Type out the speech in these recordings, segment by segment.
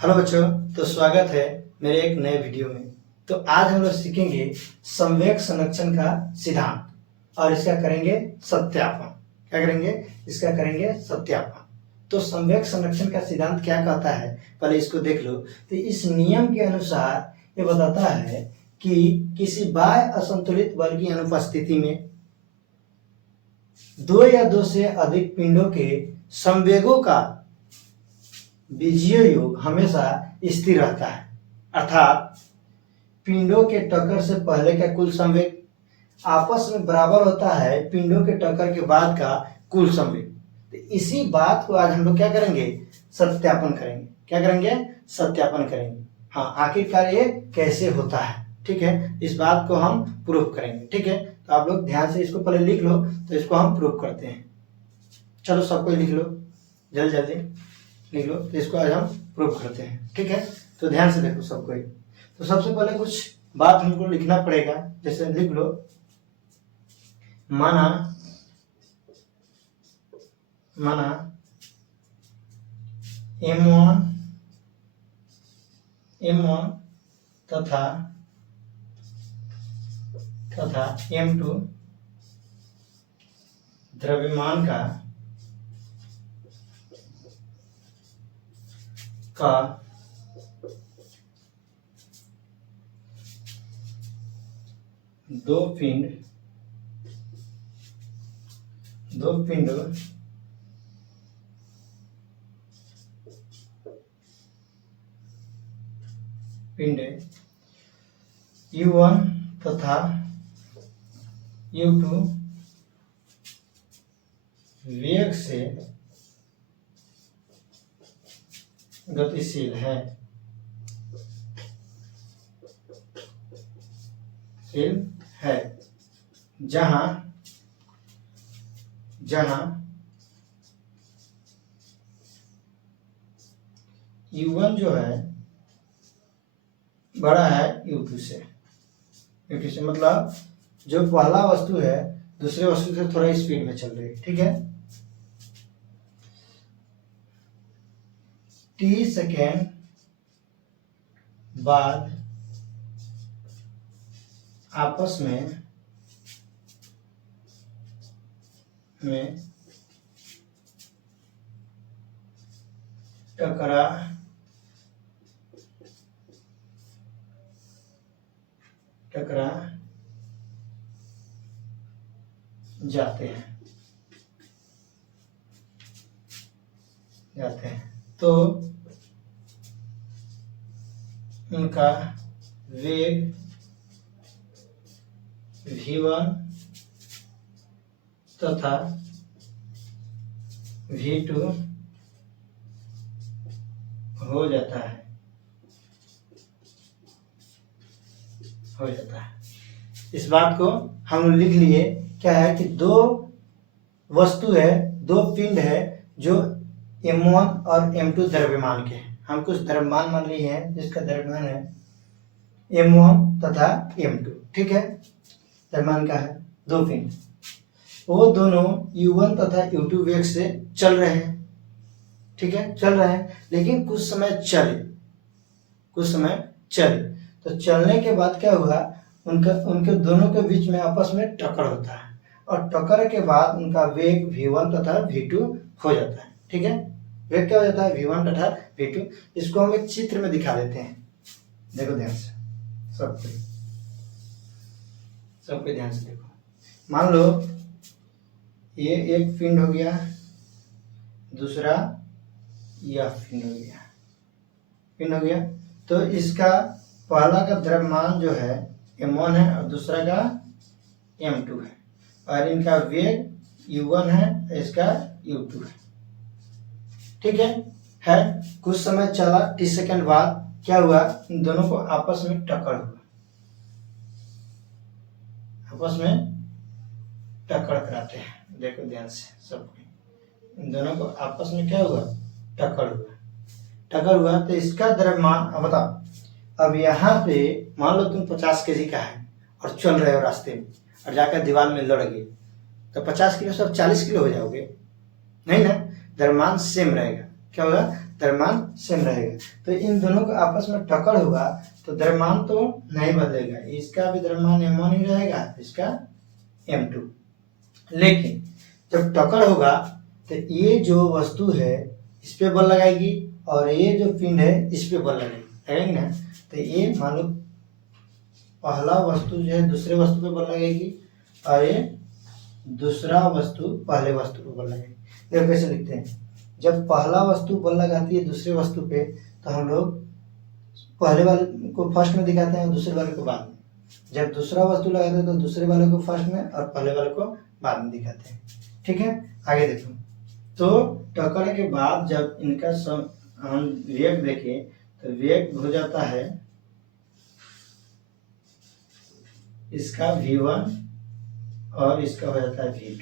Hello बच्चों, तो स्वागत है मेरे एक नए वीडियो में। तो आज हम लोग सीखेंगे संवेग संरक्षण का सिद्धांत और इसका करेंगे सत्यापन। क्या करेंगे? इसका करेंगे सत्यापन। तो संवेग संरक्षण का सिद्धांत क्या कहता है, पहले इसको देख लो। तो इस नियम के अनुसार ये बताता है कि किसी बाह्य असंतुलित बल की अनुपस्थिति में दो या दो से अधिक पिंडों के संवेगों का बीजीय योग हमेशा स्थिर रहता है। अर्थात पिंडों के टक्कर से पहले का कुल संवेग आपस में बराबर होता है पिंडों के टक्कर के बाद का कुल संवेग। तो इसी बात को आज हम लोग क्या करेंगे? सत्यापन करेंगे। क्या करेंगे? सत्यापन करेंगे। हाँ, आखिरकार ये कैसे होता है, ठीक है, इस बात को हम प्रूव करेंगे। ठीक है, तो आप लोग ध्यान से इसको पहले लिख लो, तो इसको हम प्रूव करते हैं। चलो सबको लिख लो, जल्दी जल्दी लिख लो, तो इसको आज हम प्रूव करते हैं। ठीक है, तो ध्यान से देखो सबको। तो सबसे पहले कुछ बात हमको लिखना पड़ेगा। जैसे लिख लो, माना M1 तथा M2 द्रव्यमान का दो पिंड U1 तथा U2 वेग से गतिशील है, जहां U1 जो है बड़ा है U2 से। मतलब जो पहला वस्तु है दूसरे वस्तु से थोड़ा स्पीड में चल रही है। ठीक है, t सेकेंड बाद आपस में टकरा जाते हैं तो उनका वेग V1 तथा V2 हो जाता है। इस बात को हम लिख लिए। क्या है कि दो वस्तु है, दो पिंड है जो M1 और M2 द्रव्यमान के हैं। हम कुछ द्रव्यमान मान लिए हैं जिसका द्रव्यमान है M1 तथा M2। ठीक है, द्रव्यमान का है दो पिंड, वो दोनों U1 तथा U2 वेग से चल रहे हैं। ठीक है, चल रहे हैं, लेकिन कुछ समय चले। तो चलने के बाद क्या हुआ, उनके दोनों के बीच में आपस में टक्कर होता है और टक्कर के बाद उनका वेग V1 तथा V2 हो जाता है। ठीक है, वेग क्या हो जाता है? V1 तथा V2। इसको हम एक चित्र में दिखा देते हैं। देखो ध्यान से, सबको ध्यान से देखो। मान लो ये एक पिंड हो गया, दूसरा यह पिंड हो गया। तो इसका पहला का द्रव्यमान जो है M1 है और दूसरा का M2 है, और इनका वेग U1 है, इसका U2 है। ठीक है, कुछ समय चला, t सेकेंड बाद क्या हुआ, इन दोनों को आपस में टक्कर हुआ, आपस में टक्कर कराते हैं। देखो ध्यान से सबको, इन दोनों को आपस में क्या हुआ? टक्कर हुआ। तो इसका द्रव्यमान, अब बताओ, अब यहाँ पे मान लो तुम 50 kg का है और चल रहे हो रास्ते में और जाकर दीवार में लड़ गए, तो 50 किलो से 40 किलो हो जाओगे? नहीं ना, द्रव्यमान सेम रहेगा। क्या होगा, द्रव्यमान सेम रहेगा। तो इन दोनों को आपस में टक्कर होगा तो द्रव्यमान तो नहीं बदलेगा, इसका भी द्रव्यमान m1 ही रहेगा, इसका m2। लेकिन जब टक्कर होगा तो ये जो वस्तु है इस पे बल लगाएगी और ये जो पिंड है इस पे बल लगाएगी ना। तो ये मान लो पहला वस्तु जो है दूसरे वस्तु पे बल लगेगी और ये दूसरा वस्तु पहले वस्तु पे बल लगेगी। देखो कैसे लिखते हैं, जब पहला वस्तु बल लगाती है दूसरे वस्तु पे तो हम लोग पहले वाले को फर्स्ट में दिखाते हैं और दूसरे वाले को बाद में। जब दूसरा वस्तु लगाते हैं तो दूसरे वाले को फर्स्ट में और पहले वाले को बाद में दिखाते हैं। ठीक है, आगे देखो। तो टक्कर के बाद जब इनका हम वेग देखें तो वेग हो जाता है इसका v1 और इसका हो जाता है v2।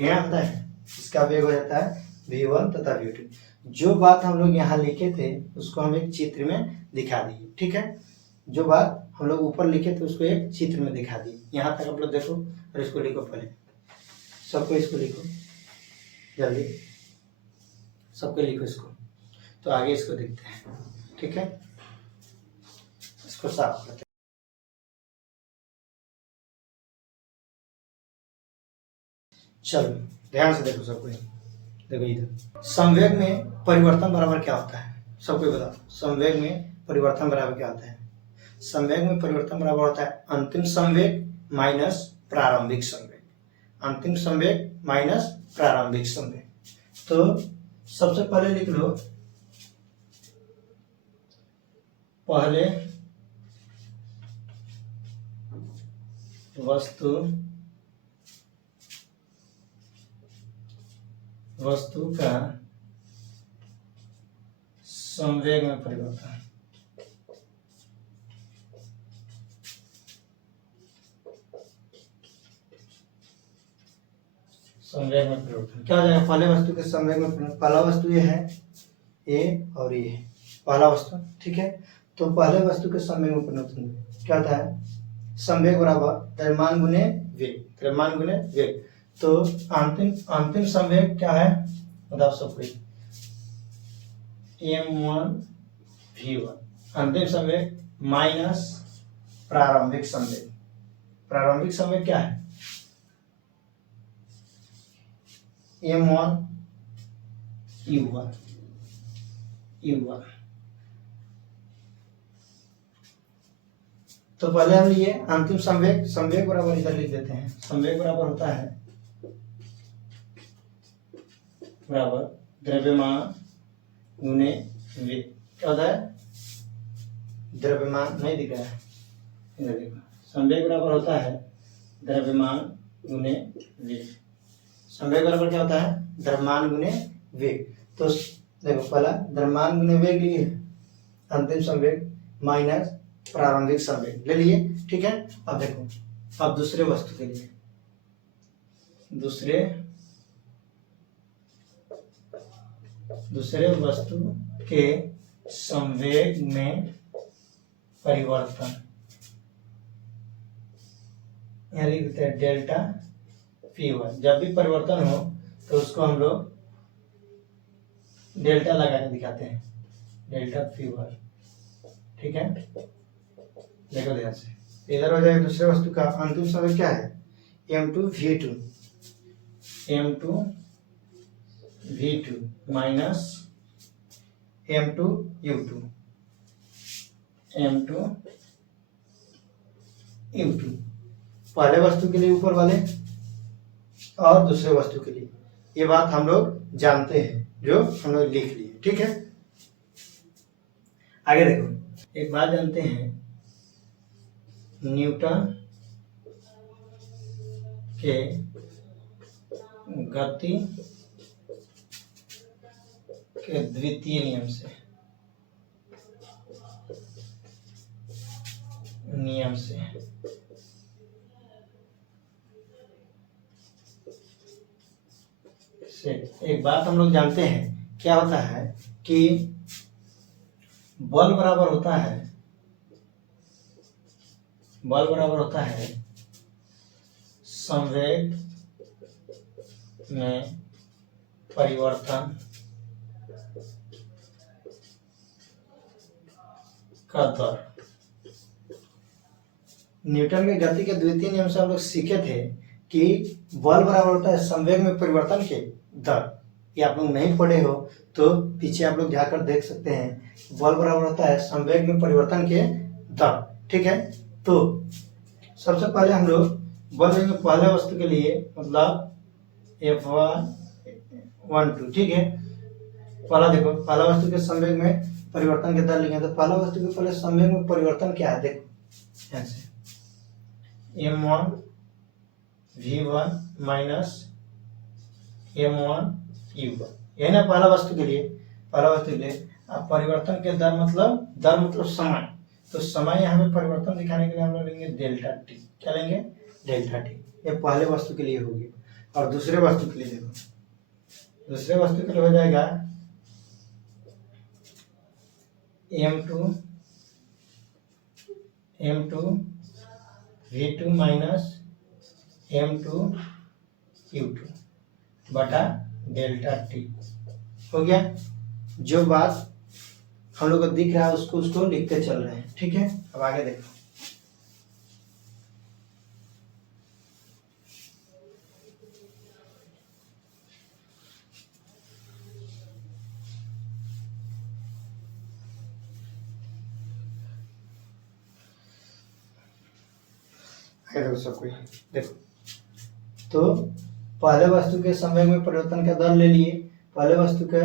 यहाँ होता है इसका वेग हो जाता है v1 तथा v2। जो बात हम लोग यहाँ लिखे थे उसको हम एक चित्र में दिखा दिए। ठीक है, जो बात हम लोग ऊपर लिखे थे उसको एक चित्र में दिखा दिए। यहाँ तक आप लोग देखो और इसको लिखो, पहले सबको इसको लिखो, जल्दी सबको लिखो इसको। तो आगे इसको देखते हैं। ठीक है, इसको साफ करते हैं। चलो ध्यान से देखो सबको, देखो इधर संवेग में परिवर्तन बराबर क्या होता है, सबको बताओ। संवेग में परिवर्तन बराबर क्या होता है? संवेग में परिवर्तन बराबर होता है अंतिम संवेग माइनस प्रारंभिक संवेग, अंतिम संवेग माइनस प्रारंभिक संवेग। तो सबसे पहले लिख लो, पहले वस्तु का संवेग में परिवर्तन, संवेग में परिवर्तन क्या हो जाएगा? पहले वस्तु के संवेग में परिवर्तन, पहला वस्तु ये है ए और ये है पहला वस्तु। ठीक है, तो पहले वस्तु के संवेग में परिवर्तन क्या होता है? संवेग बराबर द्रव्यमान गुने वेग, द्रव्यमान गुने वेग। तो अंतिम संवेग क्या है बताओ सबको, m1 v1 अंतिम संवेग माइनस प्रारंभिक संवेग। प्रारंभिक संवेग क्या है? m1 u1 तो पहले हम लिए अंतिम संवेग, संवेग बराबर इधर लिख देते हैं। संवेग बराबर होता है बराबर द्रव्यमान गुने वेग। क्या होता है? द्रव्यमान नहीं दिख रहा है, इधर देखो। संवेग बराबर होता है द्रव्यमान गुने वेग। संवेग बराबर क्या होता है? द्रव्यमान गुने वेग। तो देखो पहला द्रव्यमान गुने वेग लिए, अंतिम संवेग माइनस प्रारंभिक संवेग ले लिए। ठीक है, अब देखो, अब दूसरे वस्तु के लिए, दूसरे वस्तु के संवेग में परिवर्तन, यहाँ लिख देते हैं डेल्टा P1। जब भी परिवर्तन हो तो उसको हम लोग डेल्टा लगा के दिखाते हैं, डेल्टा P1। ठीक है, देखो ध्यान से, इधर हो जाएगा दूसरे वस्तु का अंतिम संवेग क्या है? m2 v2 minus m2 u2 पहले वस्तु के लिए ऊपर वाले और दूसरे वस्तु के लिए। ये बात हम लोग जानते हैं, जो हम लोग लिख लिए। ठीक है, आगे देखो, एक बात जानते हैं, न्यूटन के गति के द्वितीय नियम से एक बात हम लोग जानते हैं, क्या होता है कि बल बराबर होता है संवेग में परिवर्तन का दर। न्यूटन के गति के द्वितीय नियम से हम लोग सीखे थे कि बल बराबर होता है संवेग में परिवर्तन के दर। ये आप लोग नहीं पढ़े हो तो पीछे आप लोग जाकर देख सकते हैं। बल बराबर होता है संवेग में परिवर्तन के दर, ठीक है। तो सबसे पहले हम लोग बल लेंगे पहले वस्तु के लिए, मतलब F1 ठीक है। पहला देखो, पहला वस्तु के संवेग में परिवर्तन के दर लिखेंगे तो पहला वस्तु के पहले संवेग में परिवर्तन क्या है, देखो ऐसे m1 v1 minus m1 u1, यही ना पहला वस्तु के लिए। पहला वस्तु के लिए अब परिवर्तन के दर मतलब समय, तो समय यहाँ पे परिवर्तन दिखाने के लिए हम लोग लेंगे डेल्टा टी। क्या लेंगे, डेल्टा टी। ये पहले वस्तु के लिए होगी। और दूसरे वस्तु के लिए देखो, दूसरे वस्तु के लिए हो जाएगा m2 v2 minus m2 u2 बटा डेल्टा टी। हो गया। जो बात हम लोग को दिख रहा है उसको लिखते चल रहे हैं, ठीक है। अब आगे देखो, सब कोई देखो। तो पहले वस्तु के संवेग में परिवर्तन का दर ले लिए, पहले वस्तु का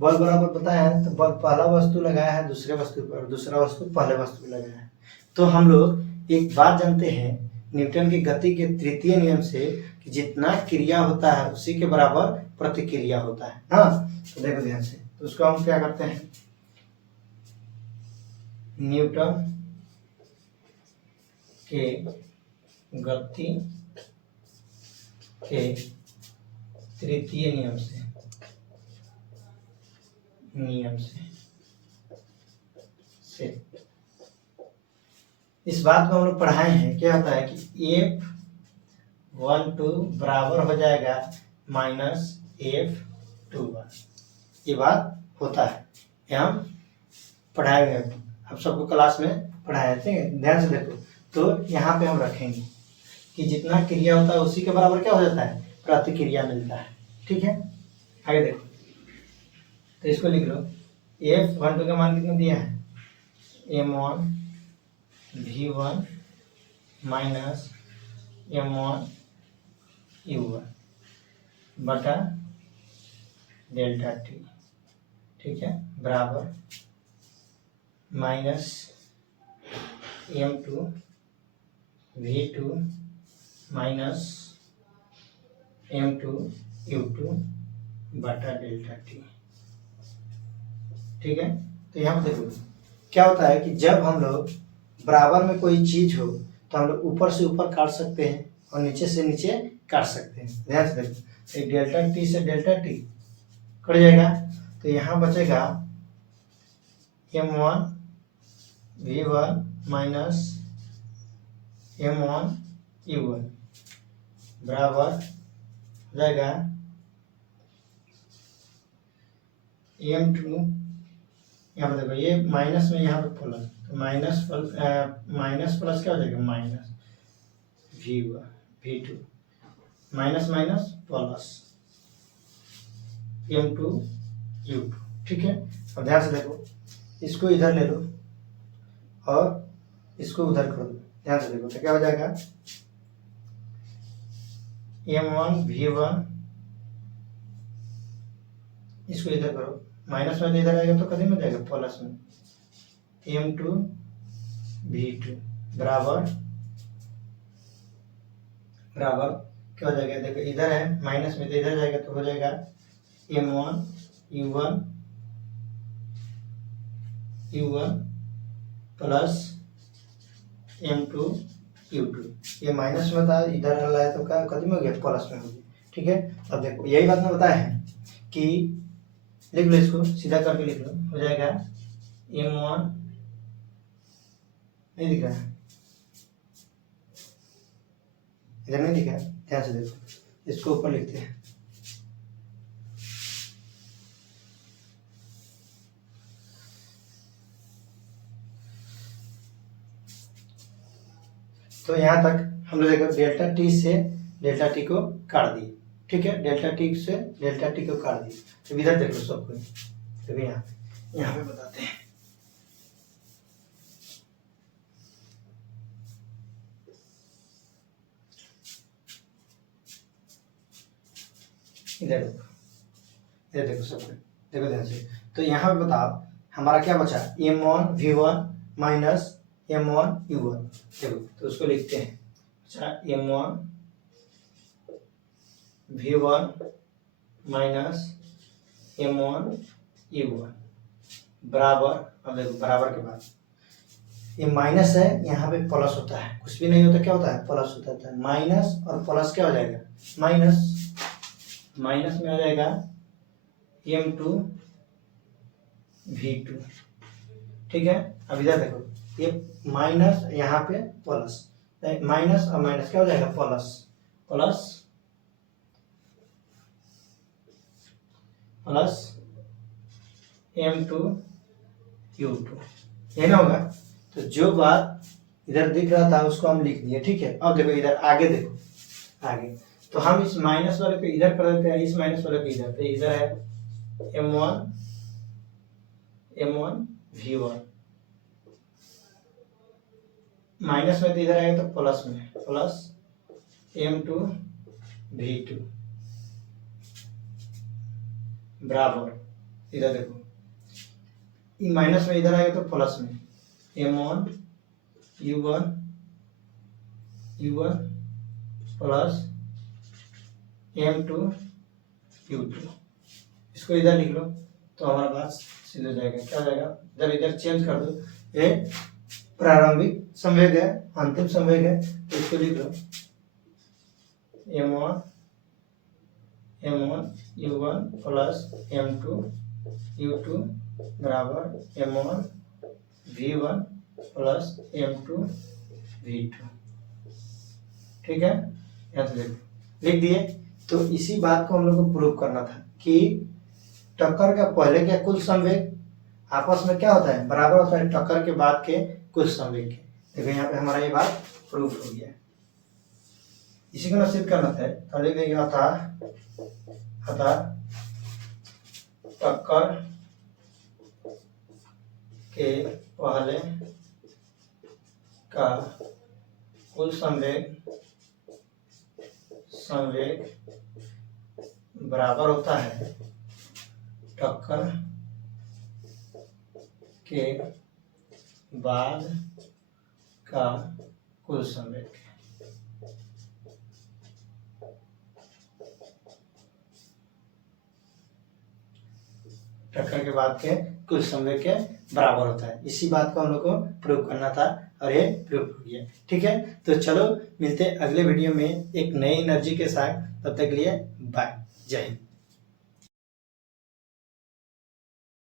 बल बराबर बताया है, तो बल पहला वस्तु लगाया है दूसरे वस्तु पर, दूसरा वस्तु पहले वस्तु पर लगाया है। तो हम लोग एक बात जानते हैं न्यूटन की गति के तृतीय नियम से कि जितना क्रिया होता है उसी के बराबर प्रतिक्रिया होता है। हाँ, तो देखो ध्यान से, तो उसको हम क्या करते हैं, न्यूटन के गति के तृतीय नियम से इस बात को हम लोग पढ़ाए हैं। क्या होता है कि F12 बराबर हो जाएगा माइनस F21, ये बात होता है। ये हम पढ़ाए हुए हैं, आप सबको क्लास में पढ़ाया है, ठीक है। ध्यान से देखो, तो यहाँ पे हम रखेंगे कि जितना क्रिया होता है उसी के बराबर क्या हो जाता है, प्रतिक्रिया मिलता है, ठीक है। आगे देखो, तो इसको लिख लो, F12 का मान कितना दिया है, m1 v1 minus m1 u1 बटा डेल्टा टी, ठीक है, बराबर minus m2 v2 minus m2 u2 बटा डेल्टा टी, ठीक है। तो यहाँ पे देखो क्या होता है कि जब हम लोग बराबर में कोई चीज हो तो हम लोग ऊपर से ऊपर काट सकते हैं और नीचे से नीचे काट सकते हैं। ध्यान से देखो, एक डेल्टा टी से डेल्टा टी कट जाएगा, तो यहाँ बचेगा m1 v1 minus m1 u1 बराबर हो जाएगा m2, यहाँ पर देखो ये माइनस में यहाँ पे प्लस, तो माइनस प्लस क्या हो जाएगा, minus v2 minus minus plus m2 u2, ठीक है। अब ध्यान से देखो, इसको इधर ले लो और इसको उधर कर दो। ध्यान से देखो, तो क्या हो जाएगा, m1 v1 इसको इधर करो, माइनस में इधर आएगा तो कभी में जाएगा प्लस में, m2 v2 बराबर क्या हो जाएगा, देखो इधर है माइनस में, तो इधर जाएगा तो हो जाएगा m1 u1 plus m2 u2, ये माइनस में था, इधर लाया तो क्या कदम हो गया, प्लस में हो गया, ठीक है। अब देखो यही बात मैं बताया है कि लिख लो, इसको सीधा करके लिख लो, हो जाएगा m1, नहीं दिख रहा है, इधर नहीं दिखा, ध्यान से देखो, इसको ऊपर लिखते हैं, तो यहाँ तक हम लोग देखो डेल्टा टी से डेल्टा टी को काट दिए, ठीक है, डेल्टा टी से डेल्टा टी को काट दिए। तो इधर देखो सब कुछ, देखो यहाँ पे बताते हैं। इधर देखो सब कुछ, देखो ध्यान से। तो यहाँ पे बताओ हमारा क्या बचा, m1 v1 minus m1 u1। देखो तो उसको लिखते हैं, अच्छा m1 v1 minus m1 u1 बराबर, अब देखो बराबर के बाद ये माइनस है, यहाँ पे प्लस होता है, कुछ भी नहीं होता क्या होता है, प्लस होता है। माइनस और प्लस क्या हो जाएगा, माइनस में आ जाएगा m2 v2, ठीक है। अब इधर देखो ये माइनस, यहाँ पे प्लस, माइनस और माइनस क्या हो जाएगा, प्लस प्लस m2 u2, ये ना होगा। तो जो बात इधर दिख रहा था उसको हम लिख दिए, ठीक है। अब देखो इधर आगे देखो, आगे तो हम इस माइनस वाले को इधर कर देते हैं, इस माइनस वाले को इधर, तो इधर है m1 v1 माइनस में, तो इधर आएगा तो प्लस में, प्लस m2 v2 बराबर, इधर देखो ये माइनस में इधर आएगा तो प्लस में m1 u1 plus m2 u2, इसको इधर लिख लो तो हमारा बात सीधा जाएगा। क्या हो जाएगा, जब इधर चेंज कर दो, ये प्रारंभिक संवेग है, अंतिम संवेग है, तो इसको लिख लो m1 u1 plus m2 u2 बराबर m1 v1 plus m2 v2, ठीक है। यहाँ से देखो लिख दिए। तो इसी बात को हम लोग को प्रूव करना था कि टक्कर का पहले का कुल संवेग आपस में क्या होता है, बराबर होता है टक्कर के बाद के कुल संवेग के। देखो यहाँ पे हमारा ये बात प्रूव हो गया। इसी को सिद्ध करना था, तो लिख देंगे अतः टक्कर के पहले का कुल संवेग बराबर होता है टक्कर के बाद का कुल संवेग। टक्कर के बाद के कुल संवेग के बराबर होता है। इसी बात को हम लोग को प्रूव करना था और ये प्रूव हो गया, ठीक है। तो चलो मिलते हैं अगले वीडियो में एक नई एनर्जी के साथ, तब तक के लिए बाय, जय हिंद।